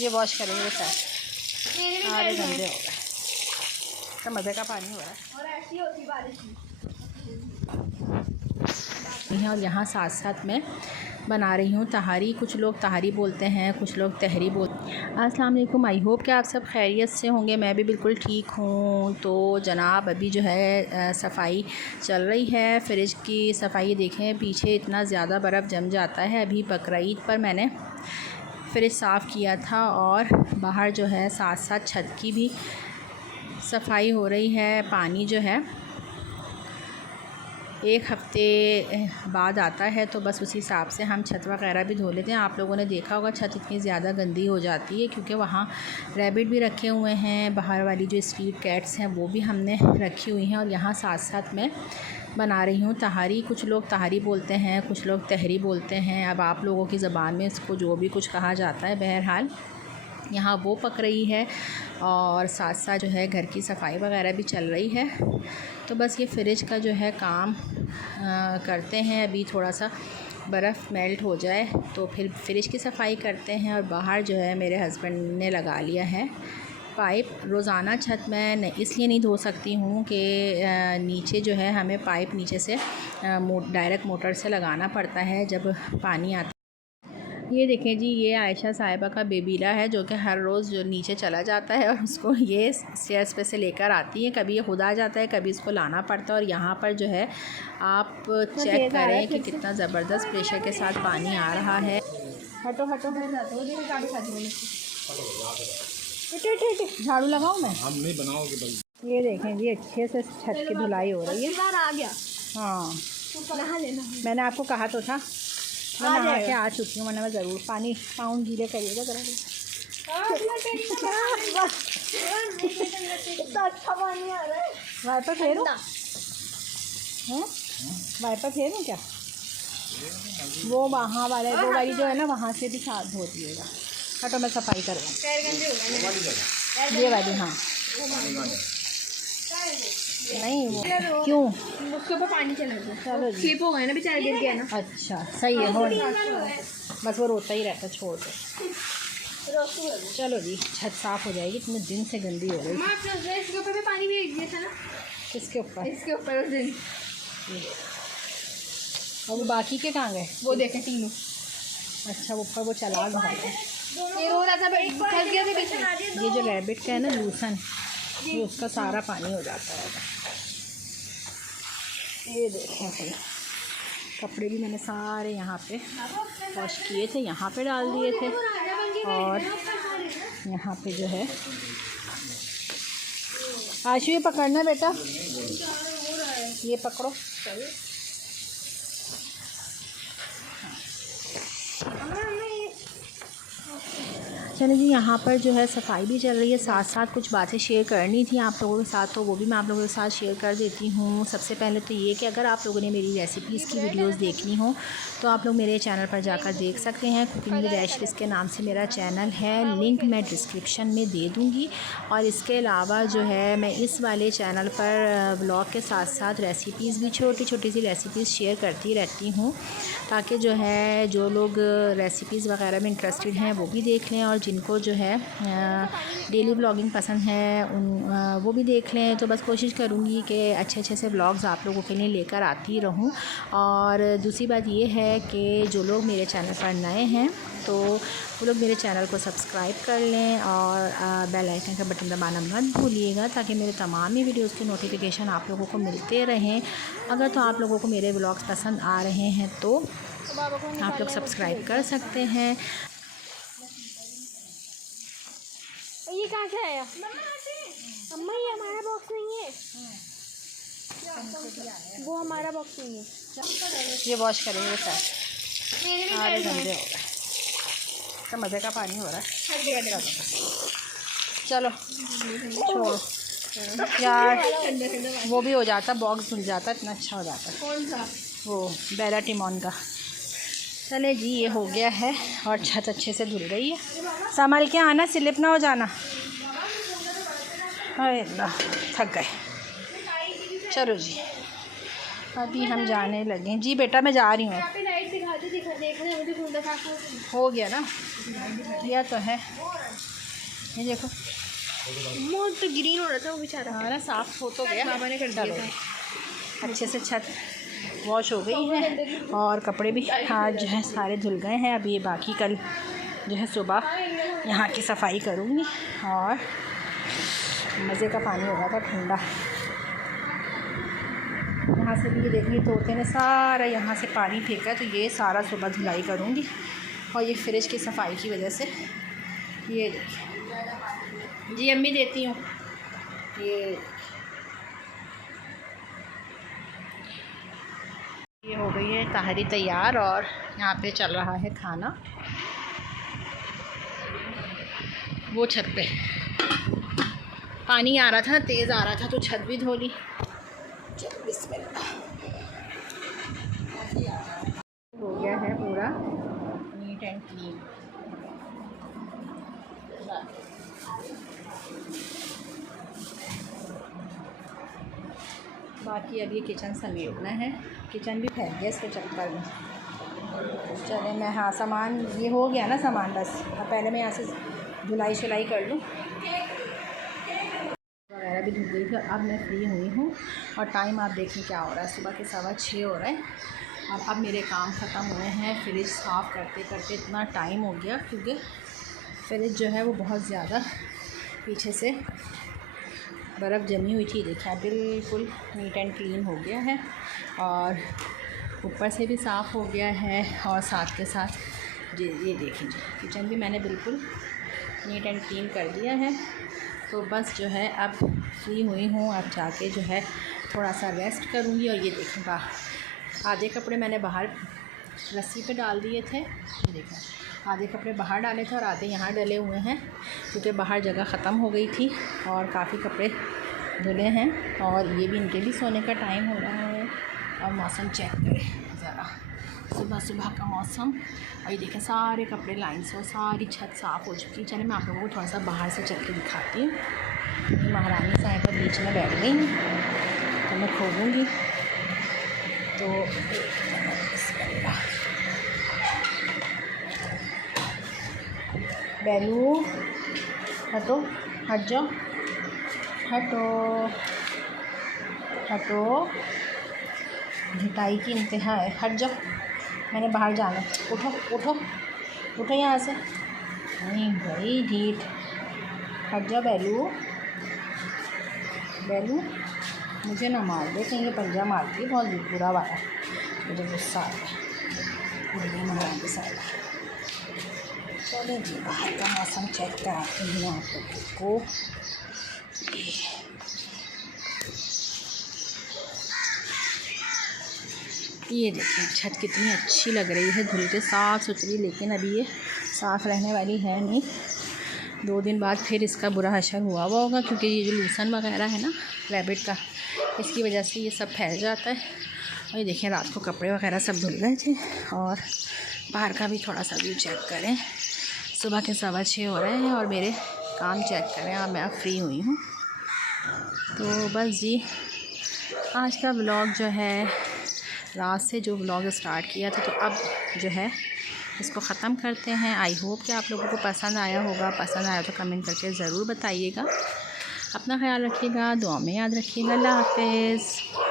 ये वॉश करेंगे सर। सारे गंदे हो गए। तो मज़े का पानी हो रहा है और ऐसी होती बारिश और यहाँ साथ साथ मैं बना रही हूँ तहारी। कुछ लोग तहारी बोलते हैं, कुछ लोग तहरी बोलते हैं। अस्सलाम वालेकुम, आई होप कि आप सब खैरियत से होंगे। मैं भी बिल्कुल ठीक हूँ। तो जनाब अभी जो है सफाई चल रही है, फ्रिज की सफाई। देखें पीछे इतना ज़्यादा बर्फ़ जम जाता है। अभी बकरीद पर मैंने फ्रिज साफ़ किया था और बाहर जो है साथ साथ छत की भी सफाई हो रही है। पानी जो है एक हफ़्ते बाद आता है, तो बस उसी हिसाब से हम छत वगैरह भी धो लेते हैं। आप लोगों ने देखा होगा छत इतनी ज़्यादा गंदी हो जाती है क्योंकि वहाँ रैबिट भी रखे हुए हैं। बाहर वाली जो स्ट्रीट कैट्स हैं वो भी हमने रखी हुई हैं। और यहाँ साथ साथ मैं बना रही हूँ तहारी। कुछ लोग तहारी बोलते हैं, कुछ लोग तहरी बोलते हैं। अब आप लोगों की ज़बान में इसको जो भी कुछ कहा जाता है, बहरहाल यहाँ वो पक रही है और साथ साथ जो है घर की सफाई वगैरह भी चल रही है। तो बस ये फ्रिज का जो है काम करते हैं। अभी थोड़ा सा बर्फ़ मेल्ट हो जाए तो फिर फ्रिज की सफाई करते हैं। और बाहर जो है मेरे हस्बैंड ने लगा लिया है पाइप। रोज़ाना छत मैं इसलिए नहीं धो सकती हूँ कि नीचे जो है हमें पाइप नीचे से डायरेक्ट मोटर से लगाना पड़ता है जब पानी आता है। ये देखें जी, ये आयशा साहिबा का बेबीला है जो कि हर रोज़ जो नीचे चला जाता है और उसको ये स्टेयर्स पे से लेकर आती है। कभी ये खुद आ जाता है, कभी इसको लाना पड़ता है। और यहाँ पर जो है आप चेक करें कि कितना ज़बरदस्त प्रेशर के साथ पानी आ रहा है। हटो हटो झाड़ू लगाऊँ मैं? हम नहीं बनाओगे भाई। ये देखें जी, अच्छे से छत की धुलाई हो रही है। आ गया। हाँ, नहा लेना। मैंने आपको कहा तो था। मैं नहा के आ चुकी हूँ, मैं ज़रूर पानी पाँव गीले करिएगा ज़रा। अच्छा पानी आ रहा है। वाइपर फेरूं? हैं? वाइपर फेरूं क्या? वो वहाँ वाले वो वाली जो है ना, वहाँ से भी साथ धो दिएगा। हटो, मैं सफाई करूँगा। ये वाली, हाँ नहीं वो क्यों उसके ऊपर पानी चला गया। चलो जी, स्लिप हो गया ना, बेचारा गिर गया ना। अच्छा सही है, हो बस वो रोता ही रहता, छोड़ दो। चलो जी, छत साफ़ हो जाएगी। इतने दिन से गंदी हो रही है। इसके ऊपर भी पानी भेज दिया था ना। किसके ऊपर? इसके ऊपर उस दिन। और वो बाकी के कहाँ गए? वो देखे तीनों। अच्छा, ऊपर वो चला गया है। ये रो रहा था, फंस गया था पीछे। ये जो रैबिट का है ना लूसन, ये उसका सारा पानी हो जाता है। ये देखें भाई, कपड़े भी मैंने सारे यहाँ पे वॉश किए थे, यहाँ पे डाल दिए थे। और यहाँ पे जो है आशु, ये पकड़ना बेटा, ये पकड़ो। चलिए जी, यहाँ पर जो है सफाई भी चल रही है, साथ साथ कुछ बातें शेयर करनी थी आप लोगों के साथ, तो वो भी मैं आप लोगों के साथ शेयर कर देती हूँ। सबसे पहले तो ये कि अगर आप लोगों ने मेरी रेसिपीज़ की वीडियोस देखनी हो तो आप लोग मेरे चैनल पर जाकर देख सकते हैं। कुकिंग विद ऐशरिस के नाम से मेरा चैनल है, लिंक मैं डिस्क्रिप्शन में दे दूँगी। और इसके अलावा जो है मैं इस वाले चैनल पर ब्लॉग के साथ साथ रेसिपीज़ भी, छोटी छोटी सी रेसिपीज़ शेयर करती रहती हूँ, ताकि जो है जो लोग रेसिपीज़ वगैरह में इंटरेस्टेड हैं वो भी देख लें, और जिनको जो है डेली व्लॉगिंग पसंद है वो भी देख लें। तो बस कोशिश करूँगी कि अच्छे अच्छे से व्लॉग्स आप लोगों के लिए लेकर आती रहूँ। और दूसरी बात ये है कि जो लोग मेरे चैनल पर नए हैं तो वो लोग मेरे चैनल को सब्सक्राइब कर लें और बेल आइकन का बटन दबाना मत भूलिएगा, ताकि मेरे तमाम ही वीडियोस के नोटिफिकेशन आप लोगों को मिलते रहें। अगर तो आप लोगों को मेरे व्लॉग्स पसंद आ रहे हैं तो आप लोग सब्सक्राइब कर सकते हैं। ये कहाँ से आया? अम्मा, ये हमारा बॉक्स नहीं है। वो हमारा बॉक्स नहीं है। ये वॉश करेंगे सर। सारे गंदे हो गए। तो मज़े का पानी हो रहा है। चलो छोड़ो यार, वो भी हो जाता, बॉक्स धुल जाता, इतना अच्छा हो जाता। कौन सा? वो बेला टिमोन का। चले जी, ये हो गया है और छत अच्छे से धुल गई है। संभल के आना, स्लिप ना हो जाना। अरे अल्लाह, थक गए। चलो जी, अभी हम जाने लगे। जी बेटा, मैं जा रही हूँ। हो गया ना, किया तो है। ये देखो वो तो ग्रीन हो रहा था वो बेचारा। हाँ ना, साफ हो तो गया, बाबा ने कर दिया था। अच्छे से छत वॉश हो गई है और कपड़े भी आज जो है सारे धुल गए हैं। अब ये बाकी कल जो है सुबह यहाँ की सफाई करूँगी और मज़े का पानी होगा था ठंडा। यहाँ से भी ये देखिए तोते ने सारा यहाँ से पानी फेंका, तो ये सारा सुबह धुलाई करूँगी। और ये फ्रिज की सफाई की वजह से ये देखिए जी अम्मी देती हूँ। ये हो गई है तहरी तैयार और यहाँ पे चल रहा है खाना। वो छत पे पानी आ रहा था, तेज़ आ रहा था, तो छत भी धो ली। चलो बिस्मिल्लाह। हो गया है पूरा नीट एंड क्लीन। बाकी अब ये किचन समेटना है। किचन भी फैल गया इसके चक्कर में। चले मैं, हाँ सामान ये हो गया ना सामान, बस अब पहले मैं यहाँ से धुलाई शुलाई कर लूँ। वगैरह भी धुल गई थी और अब मैं फ्री हुई हूँ और टाइम आप देखें क्या हो रहा है, सुबह के 6:15 हो रहा है। और अब मेरे काम ख़त्म हुए हैं। फ्रिज साफ़ करते करते इतना टाइम हो गया क्योंकि फ्रिज जो है वो बहुत ज़्यादा पीछे से बर्फ़ जमी हुई थी। देखा बिल्कुल नीट एंड क्लीन हो गया है और ऊपर से भी साफ़ हो गया है और साथ के साथ ये देखिए किचन भी मैंने बिल्कुल नीट एंड क्लीन कर दिया है। तो बस जो है अब फ्री हुई हूँ। अब जाके जो है थोड़ा सा रेस्ट करूँगी। और ये देखें बाहर आधे कपड़े मैंने बाहर रस्सी पे डाल दिए थे। ये देखें आधे कपड़े बाहर डाले थे और आधे यहाँ डले हुए हैं क्योंकि बाहर जगह ख़त्म हो गई थी और काफ़ी कपड़े धुले हैं। और ये भी इनके भी सोने का टाइम हो रहा है। और मौसम चेक करें ज़रा, सुबह सुबह का मौसम। और ये देखें सारे कपड़े लाइन से और सारी छत साफ़ हो चुकी है। चलिए मैं आप लोगों को थोड़ा सा बाहर से चल के दिखाती हूँ। महारानी साहिबा बीच में बैठ गई तो मैं खोलूँगी तो बैलू हटो, हट जाओ, हटो हटो, घिटाई की इंतहा है, हट जाओ, मैंने बाहर जाना। उठो उठो उठो यहाँ से, नहीं भाई ढीठ, हट जाओ बैलू। बैलू मुझे ना मार दे, कहीं ये पंजा मारती है बहुत बुरा वाला, मुझे गुस्सा आ गया। मंगा के साथ चलो जी बाहर का मौसम चेक कराते हैं आप लोगों को। ये देखिए छत कितनी अच्छी लग रही है धुल के साफ़ सुथरी, लेकिन अभी ये साफ़ रहने वाली है नहीं। 2 दिन बाद फिर इसका बुरा असर हुआ होगा क्योंकि ये जो लूसन वगैरह है ना रैबिट का, इसकी वजह से ये सब फैल जाता है। और ये देखें रात को कपड़े वगैरह सब धुल गए थे। और बाहर का भी थोड़ा सा व्यू चेक करें, सुबह के 6:15 हो रहे हैं और मेरे काम चेक करें। अब मैं फ्री हुई हूँ। तो बस जी आज का व्लॉग जो है, रात से जो व्लॉग स्टार्ट किया था, तो अब जो है इसको ख़त्म करते हैं। आई होप कि आप लोगों को पसंद आया होगा। पसंद आया तो कमेंट करके ज़रूर बताइएगा। अपना ख्याल रखिएगा, दुआ में याद रखिएगा। अल्लाह हाफ़िज़।